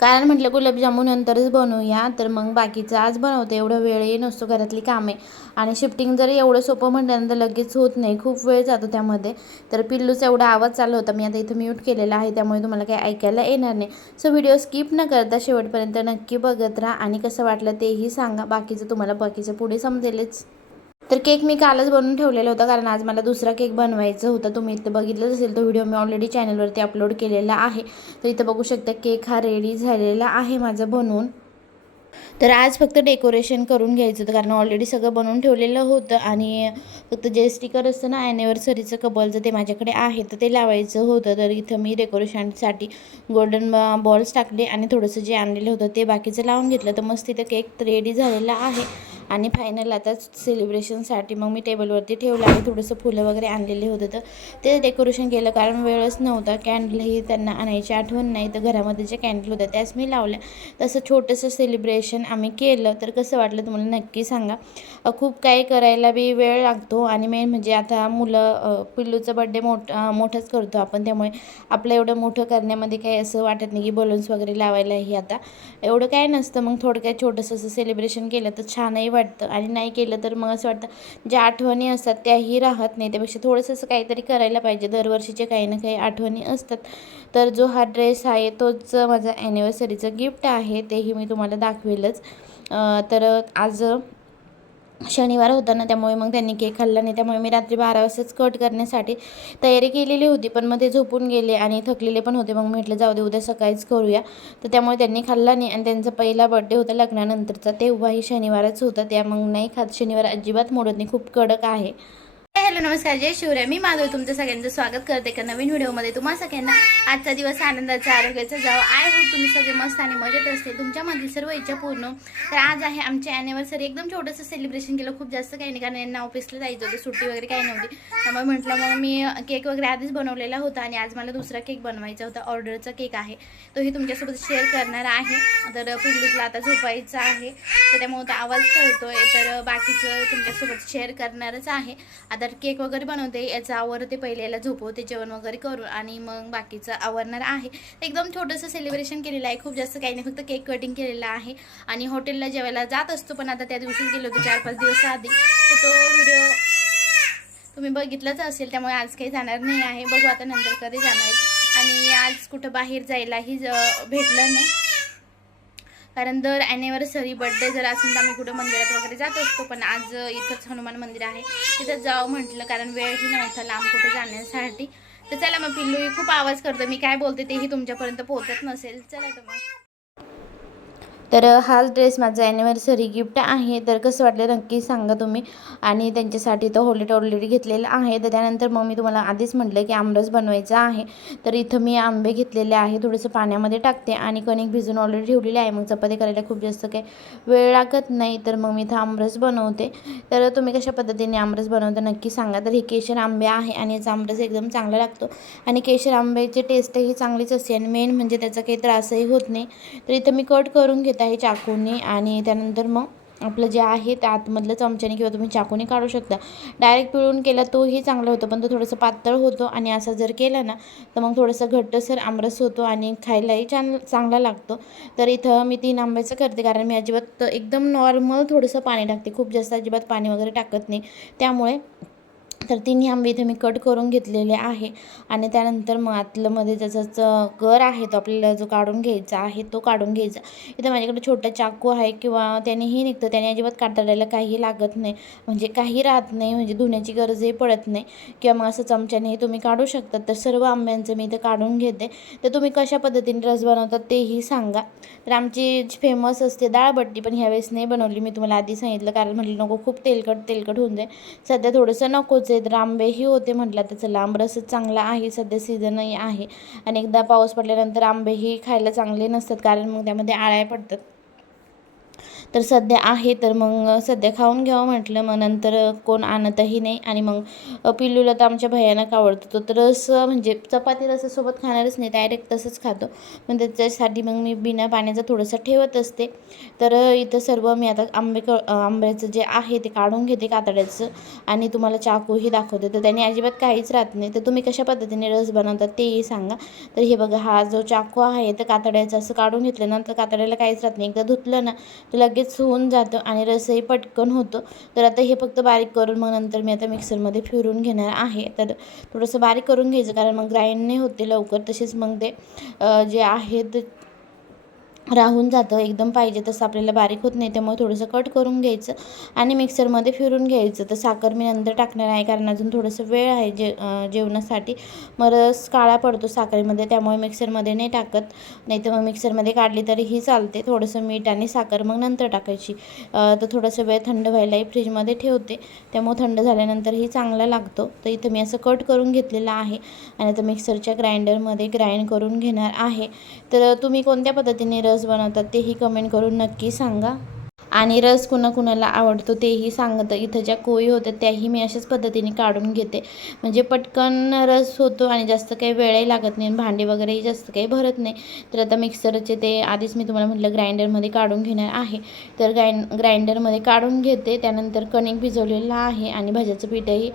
कारण म्हटलं गुलाबजामून नंतरच बनवूया. तर मग बाकीचं आज बनवते. एवढं वेळही नसतो घरातली कामे. आणि शिफ्टिंग जर एवढं सोपं म्हटल्यानंतर लगेच होत नाही. खूप वेळ जातो त्यामध्ये. तर पिल्लूचा एवढा आवाज चालू होता. मी आता इथं म्यूट केलेला आहे त्यामुळे तुम्हाला काही ऐकायला येणार नाही. सो व्हिडिओ स्किप न करता शेवटपर्यंत नक्की बघत राहा. आणि कसं वाटलं तेही सांगा. बाकीचं तुम्हाला बाकीचं पुढे समजेलच. तर केक मी कालच बनवून ठेवलेला होता कारण आज मला दुसरा केक बनवायचं होता. तुम्ही इथं बघितलंच असेल तो व्हिडिओ मी ऑलरेडी चॅनलवरती अपलोड केलेला आहे. तर इथं बघू शकता केक हा रेडी झालेला आहे माझा बनवून. तर आज फक्त डेकोरेशन करून घ्यायचं होतं कारण ऑलरेडी सगळं बनवून ठेवलेलं होतं. आणि फक्त जे स्टिकर असतं ना ॲनिव्हर्सरीचं कबलचं ते माझ्याकडे आहे तर ते लावायचं होतं. तर इथं मी डेकोरेशनसाठी गोल्डन बॉल्स टाकले आणि थोडंसं जे आणलेलं होतं ते बाकीचं लावून घेतलं. तर मस्त तिथं केक रेडी झालेला आहे. आणि फायनल आता सेलिब्रेशनसाठी मग मी टेबलवरती ठेवलं आणि थोडंसं फुलं वगैरे आणलेले होते तर ते डेकोरेशन केलं. कारण वेळच नव्हता. कॅन्डलही त्यांना आणायची आठवण नाही. तर घरामध्ये जे कॅन्डल होत्या त्याच मी लावल्या. तसं छोटंसं सेलिब्रेशन आम्ही केलं. तर कसं वाटलं तुम्हाला नक्की सांगा. खूप काही करायला बी वेळ लागतो. आणि मेन म्हणजे आता मुलं पिल्लूचा पिल्लूचं बड्डे मोठ मोठंच करतो आपण. त्यामुळे आपलं एवढं मोठं करण्यामध्ये काही असं वाटत नाही की बलून्स वगैरे लावायलाही आता. एवढं काय नसतं. मग थोडं काय छोटंसं असं सेलिब्रेशन केलं तर छानही वाटतं वाटतं आणि नाही केलं तर मग असं वाटतं ज्या आठवणी असतात त्याही राहत नाही. त्यापेक्षा थोडंसं असं काहीतरी करायला पाहिजे. दरवर्षीचे काही ना काही आठवणी असतात. तर जो हा ड्रेस आहे तोच माझा ॲनिव्हर्सरीचं गिफ्ट आहे तेही मी तुम्हाला दाखवेलच. तर आज शनिवार होता ना त्यामुळे मग त्यांनी केक खाल्ला नाही त्यामुळे मी रात्री बारा वाजताच कट करण्यासाठी तयारी केलेली होती. पण मग ते झोपून गेले आणि थकलेले पण होते. मग म्हटलं जाऊ दे उद्या सकाळीच करूया. तर त्यामुळे त्यांनी खाल्ला नाही आणि त्यांचा पहिला बड्डे होता लग्नानंतरचा. तेव्हाही शनिवारच होता. त्या मग नाही खात. शनिवार अजिबात मोडत नाही. खूप कडक आहे. हॅलो नमस्कार जय शिवराय. मी माधव तुमचं सगळ्यांचं स्वागत करते का नवीन व्हिडिओमध्ये. तुम्हा सगळ्यांना आजचा दिवस आनंदाचा आरोग्याचा जावं. आय होप तुम्ही सगळे मस्त आणि मजेत असते तुमच्यामधील सर्व इच्छा पूर्ण. तर आज आहे आमची अॅनिव्हर्सरी एकदम छोटंसं सेलिब्रेशन केलं. खूप जास्त काही नाही कारण यांना ऑफिसला जायचं होतं. सुट्टी वगैरे काही नव्हती. त्यामुळे म्हटलं मग मी केक वगैरे आधीच बनवलेला होता आणि आज मला दुसरा केक बनवायचा होता. ऑर्डरचा केक आहे. तोही तुमच्यासोबत शेअर करणार आहे. तर पिल्लूला आता झोपायचं आहे. तर त्यामुळे आवाज कळतोय. तर बाकीचं तुमच्यासोबत शेअर करणारच आहे. आता केक वगैरे बनवते याचं आवरते पहिले याला झोपवते जेवण वगैरे करून आणि मग बाकीचं आवरणार आहे. एकदम छोटंसं सेलिब्रेशन केलेलं आहे खूप जास्त काही नाही फक्त केक कटिंग केलेलं आहे. आणि हॉटेलला जेवायला जात असतो पण आता त्या दिवशी गेलो होतो चार पाच दिवस आधी. तर तो व्हिडिओ तुम्ही बघितलंच असेल त्यामुळे आज काही जाणार नाही आहे. बघू आता नंतर कधी जाणार. आणि आज कुठं बाहेर जायलाही ज- भेटलं नाही. कारण दर ॲनिव्हर्सरी बर्थडे जर असेल तर आम्ही कुठं मंदिरात वगैरे जात असतो पण आज इथंच हनुमान मंदिर आहे. तिथं जावं म्हटलं कारण वेळही नव्हता लांब कुठे जाण्यासाठी. तर चला मग पिल्लू खूप आवाज करतो मी काय बोलते तेही तुमच्यापर्यंत पोहोचत नसेल. चला तर मग. तर हा ड्रेस माझा ॲनिव्हर्सरी गिफ्ट आहे. तर कसं वाटलं नक्की सांगा तुम्ही. आणि त्यांच्यासाठी तो हॉलिट ऑलरेडी घेतलेला आहे. तर त्यानंतर मग मी तुम्हाला आधीच म्हटलं की आमरस बनवायचा आहे. तर इथं मी आंबे घेतलेले आहे. थोडंसं पाण्यामध्ये टाकते आणि कणिक भिजून ऑलरेडी ठेवलेली आहे. मग चपाती करायला खूप जास्त काही वेळ लागत नाही. तर मग मी इथं आमरस बनवते. तर तुम्ही कशा पद्धतीने आमरस बनवता नक्की सांगा. तर हे केशर आंबे आहे आणि याचा आमरस एकदम चांगला लागतो. आणि केशर आंब्याची टेस्टही चांगलीच असते. आणि मेन म्हणजे त्याचा काही त्रासही होत नाही. तर इथं मी कट करून घेते आहे चाकूने आणि त्यानंतर मग आपलं जे आहे त्या आतमधलं चमच्याने किंवा तुम्ही चाकूने काढू शकता. डायरेक्ट पिळून केला तोही चांगला होतो पण तो थोडंसं पातळ होतो आणि असा जर केला ना तर मग थोडंसं घट्टसर आमरस होतो आणि खायलाही छान चांगला लागतो. तर इथं मी तीन आंब्याचं करते कारण मी अजिबात एकदम नॉर्मल थोडंसं पाणी टाकते. खूप जास्त अजिबात पाणी वगैरे टाकत नाही. त्यामुळे तर तिन्ही आंबे इथे मी कट करून घेतलेले आहे. आणि त्यानंतर मग आतलंमध्ये त्याचाच गर आहे तो आपल्याला जो काढून घ्यायचा आहे तो काढून घ्यायचा. इथं माझ्याकडे छोटा चाकू आहे किंवा त्यानेही निघतं त्याने अजिबात काटायला काही लागत नाही. म्हणजे काही राहत नाही म्हणजे धुण्याची गरजही पडत नाही. किंवा मग असं चमच्यानेही तुम्ही काढू शकता तर सर्व आंब्यांचं मी इथं काढून घेते. तर तुम्ही कशा पद्धतीने रस बनवतात तेही सांगा. तर आमची फेमस असते डाळबट्टी पण ह्यावेळेस नाही बनवली. मी तुम्हाला आधी सांगितलं कारण म्हटलं नको खूप तेलकट तेलकट होऊन जाईल. सध्या थोडंसं नकोच आहे तर आंबेही होते म्हटलं तर चला आंबरसच चांगला आहे सध्या सीझनही आहे. अनेकदा पाऊस पडल्यानंतर आंबेही खायला चांगले नसतात कारण मग त्यामध्ये आळ्या पडतात. तर सध्या आहे तर मग सध्या खाऊन घ्यावं म्हटलं. मग नंतर कोण आणतही नाही आणि मग पिल्लूला तर आमच्या भयानक आवडतो. तो तर रस म्हणजे चपाती रसासोबत खाणारच नाही. डायरेक्ट तसंच खातो. मग त्याच्यासाठी मग मी बिना पाण्याचं थोडंसं ठेवत असते. तर इथं सर्व मी आता आंबे क आंब्याचं जे आहे ते काढून घेते कातड्याचं. आणि तुम्हाला चाकूही दाखवते. तर त्याने अजिबात काहीच राहत नाही. तर तुम्ही कशा पद्धतीने रस बनवतात तेही सांगा. तर हे बघा हा जो चाकू आहे तर कातड्याचं असं काढून घेतलं ना तर कातड्याला काहीच राहत नाही. एकदा धुतलं ना तर लगेच होऊन जातं आणि रसही पटकन होतो. तर आता हे फक्त बारीक करून मग नंतर मी आता मिक्सरमध्ये फिरून घेणार आहे. तर थोडंसं बारीक करून घ्यायचं कारण मग ग्राइंड नाही होते लवकर. तसेच मग ते जे आहेत राहून जातं. एकदम पाहिजे तसं आपल्याला बारीक होत नाही त्यामुळे थोडंसं कट करून घ्यायचं आणि मिक्सरमध्ये फिरून घ्यायचं. तर साखर मी नंतर टाकणार आहे कारण अजून थोडंसं वेळ आहे जे जेवणासाठी. मग रस काळा पडतो साखरेमध्ये त्यामुळे मिक्सरमध्ये नाही टाकत. नाही तर मग मिक्सरमध्ये काढली तरीही चालते थोडंसं मीठ आणि साखर मग नंतर टाकायची. तर थोडंसं वेळ थंड व्हायलाही फ्रीजमध्ये ठेवते. त्यामुळे थंड झाल्यानंतरही चांगला लागतो. तर इथं मी असं कट करून घेतलेलं आहे आणि आता मिक्सरच्या ग्राइंडरमध्ये ग्राइंड करून घेणार आहे. तर तुम्ही कोणत्या पद्धतीने रस बनवतात तेही कमेंट करून नक्की सांगा. आणि रस कुणाकुणाला आवडतो तेही सांगतं. इथं ज्या कोळी होत्या त्याही मी अशाच पद्धतीने काढून घेते. म्हणजे पटकन रस होतो आणि जास्त काही वेळही लागत नाही भांडे वगैरेही जास्त काही भरत नाही. तर आता मिक्सरचे ते आधीच मी तुम्हाला म्हटलं ग्राइंडरमध्ये काढून घेणार आहे. तर ग्राइंड ग्राइंडरमध्ये काढून घेते. त्यानंतर कणिक भिजवलेलं आहे आणि भाज्याचं पीठही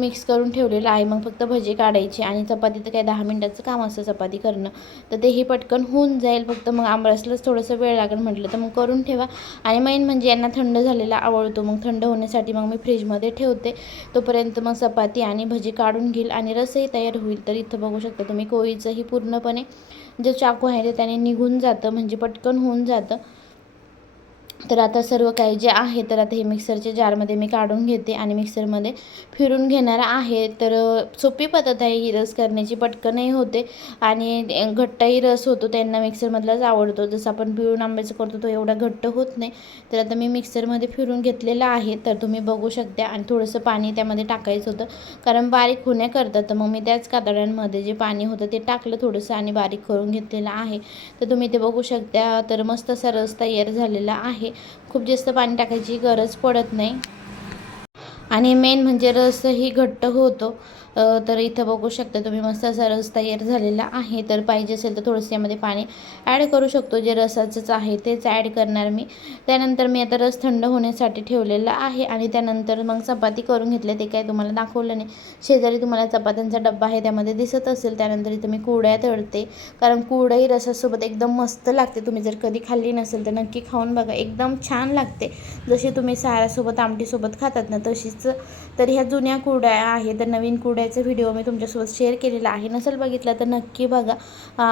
मिक्स करून ठेवलेलं आहे. मग फक्त भजी काढायची आणि चपाती तर काय दहा मिनटाचं काम असतं चपाती करणं. तर तेही पटकन होऊन जाईल. फक्त मग आंबरसलाच थोडंसं वेळ लागेल म्हटलं तर मग करून ठेवा. आणि मेन म्हणजे यांना थंड झालेला आवडतो. मग थंड होण्यासाठी मग मी फ्रीजमध्ये ठेवते. तोपर्यंत मग चपाती आणि भजी काढून घेईल आणि रसही तयार होईल. तर इथं बघू शकता तुम्ही कोळीचंही पूर्णपणे जे चाकू आहे ते त्याने निघून जातं. म्हणजे पटकन होऊन जातं. तर आता सर्व काही जे आहे तर आता हे मिक्सरच्या जारमध्ये मी काढून घेते आणि मिक्सरमध्ये फिरून घेणार आहे. तर सोपी पद्धत आहे ही रस करण्याची पटकनही होते आणि घट्टही रस होतो त्यांना मिक्सरमधलाच आवडतो. जसं आपण पिळून आंब्याचं करतो तो एवढा घट्ट होत नाही. तर आता मी मिक्सरमध्ये फिरून घेतलेला आहे. तर तुम्ही बघू शकता आणि थोडंसं पाणी त्यामध्ये टाकायचं होतं. कारण बारीक होण्याकरता तर मग मी त्याच कातड्यांमध्ये जे पाणी होतं ते टाकलं थोडंसं आणि बारीक करून घेतलेलं आहे. तर तुम्ही ते बघू शकता. तर मस्त असा रस तयार झालेला आहे. खूप जास्त पाणी टाकायची गरज पडत नाही. आणि मेन म्हणजे रसही घट्ट होतो. तर इथं बघू शकता तुम्ही मस्त असा रस तयार झालेला आहे. तर पाहिजे असेल तर थोडंसं यामध्ये पाणी ॲड करू शकतो. जे रसाचंच आहे तेच ॲड करणार मी. त्यानंतर मी आता रस थंड होण्यासाठी ठेवलेला आहे आणि त्यानंतर मग चपाती करून घेतल्या. ते काय तुम्हाला दाखवलं नाही. शेजारी तुम्हाला चपात्यांचा डब्बा आहे त्यामध्ये दिसत असेल. त्यानंतर इथं मी कुड्या तळते. कारण कुरडई रसासोबत एकदम मस्त लागते. तुम्ही जर कधी खाल्ली नसेल तर नक्की खाऊन बघा. एकदम छान लागते. जशी तुम्ही सारासोबत आमटीसोबत खातात ना तशीच. तर ह्या जुन्या कुड्या आहे तर नवीन कुड्या करायचा व्हिडिओ मी तुमच्यासोबत शेअर केलेला आहे. नसेल बघितला तर नक्की बघा.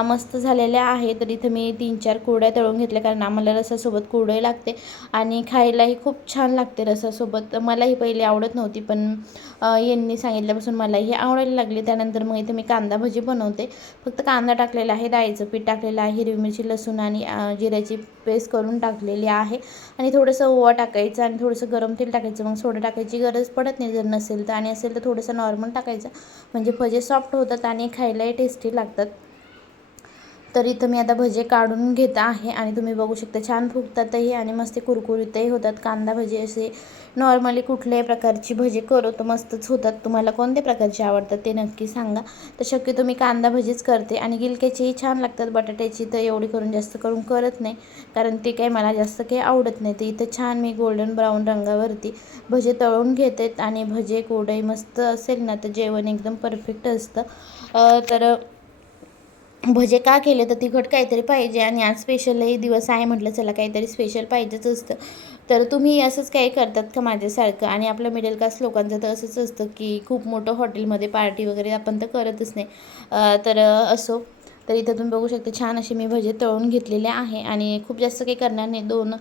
मस्त झालेल्या आहे तर इथं मी तीन चार कुरड्या तळून घेतल्या कारण आम्हाला रसासोबत कुरडई लागते आणि खायलाही खूप छान लागते रसासोबत. मलाही पहिले आवडत नव्हती पण यांनी सांगितल्यापासून मलाही आवडायला लागली. त्यानंतर मग इथे मी कांदा भजी बनवते. फक्त कांदा टाकलेला आहे डाळीचं पीठ टाकलेलं आहे हिरवी मिरची लसूण आणि जिऱ्याची पेस्ट करून टाकलेली आहे. आणि थोडंसं ओवा टाकायचं आणि थोडंसं गरम तेल टाकायचं. मग सोडा टाकायची गरज पडत नाही. जर नसेल तर आणि असेल तर थोडंसं नॉर्मल टाकायचं. म्हणजे भजे सॉफ्ट होतात आणि खायलाही टेस्टी लागतात. तर इथं मी आता भजे काढून घेत आहे आणि तुम्ही बघू शकता छान फुगतातही आणि मस्त कुरकुरीतही होतात. कांदा भजे असे नॉर्मली कुठल्याही प्रकारची भजे करू तर मस्तच होतात. तुम्हाला कोणत्या प्रकारचे आवडतात ते नक्की सांगा. तर शक्यतो मी कांदा भजीच करते आणि गिलक्याचीही छान लागतात. बटाट्याची तर एवढी करून जास्त करून करत नाही कारण ते काही मला जास्त काही आवडत नाही. तर इथं छान मी गोल्डन ब्राऊन रंगावरती भजे तळून घेतात आणि भजे कोडई मस्त असेल ना तर जेवण एकदम परफेक्ट असतं. तर भजे का केले? तर तिखट काहीतरी पाहिजे आणि आज स्पेशलही दिवस आहे म्हटलं चला काहीतरी स्पेशल पाहिजेच असतं. तर तुम्ही असंच काही करतात का माझ्यासारखं? आणि आपलं मिडल क्लास लोकांचं तर असंच असतं की खूप मोठं हॉटेलमध्ये पार्टी वगैरे आपण तर करतच नाही. तर असो. तर इथं तुम्ही बघू शकता छान असे मी भजे तळून घेतलेले आहे. आणि खूप जास्त काही करणार नाही. दोन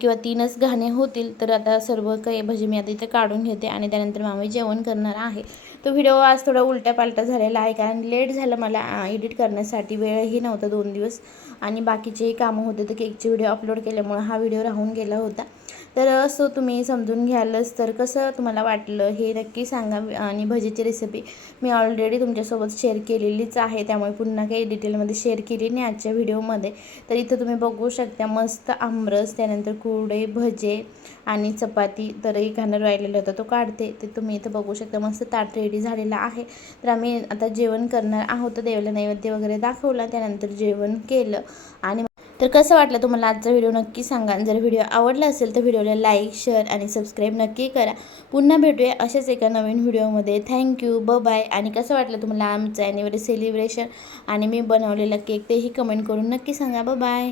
किंवा तीनच घाणे होतील. तर आता सर्व काही भजे मी आता इथं काढून घेते आणि त्यानंतर मामी जेवण करणार आहे. तो व्हिडिओ आज थोडा उलट्या पालटा झालेला आहे कारण लेट झालं मला एडिट करण्यासाठी. वेळही नव्हता दोन दिवस. आणि बाकीचेही कामं होते तर केकचे व्हिडिओ अपलोड केल्यामुळं हा व्हिडिओ राहून गेला होता. तर असं तुम्ही समजून घ्यालच तर कसं तुम्हाला वाटलं हे नक्की सांगा आणि भजीची रेसिपी मी ऑलरेडी तुमच्यासोबत शेअर केलेलीच आहे. त्यामुळे पुन्हा काही डिटेलमध्ये शेअर केली नाही आजच्या व्हिडिओमध्ये तर इथं तुम्ही बघू शकता मस्त आमरस त्यानंतर कुरडे भजे आणि चपाती तर खाणं राहिलेलं होतं तो काढते. ते तुम्ही इथं बघू शकता मस्त ताट रेडी झालेला आहे. तर आम्ही आता जेवण करणार आहोत. देवाला नैवेद्य वगैरे दाखवला. त्यानंतर जेवण केलं आणि तर कसं वाटलं तुम्हाला आजचा व्हिडिओ? नक्की सांगा. जर व्हिडिओ आवडला असेल तर व्हिडिओला लाईक शेअर आणि सबस्क्राईब नक्की करा. पुन्हा भेटूया अशाच एका नवीन व्हिडिओमध्ये. थँक्यू ब बाय आणि कसं वाटलं तुम्हाला आमचं ॲनिव्हर्सरी सेलिब्रेशन आणि मी बनवलेला केक तेही कमेंट करून नक्की सांगा. ब बाय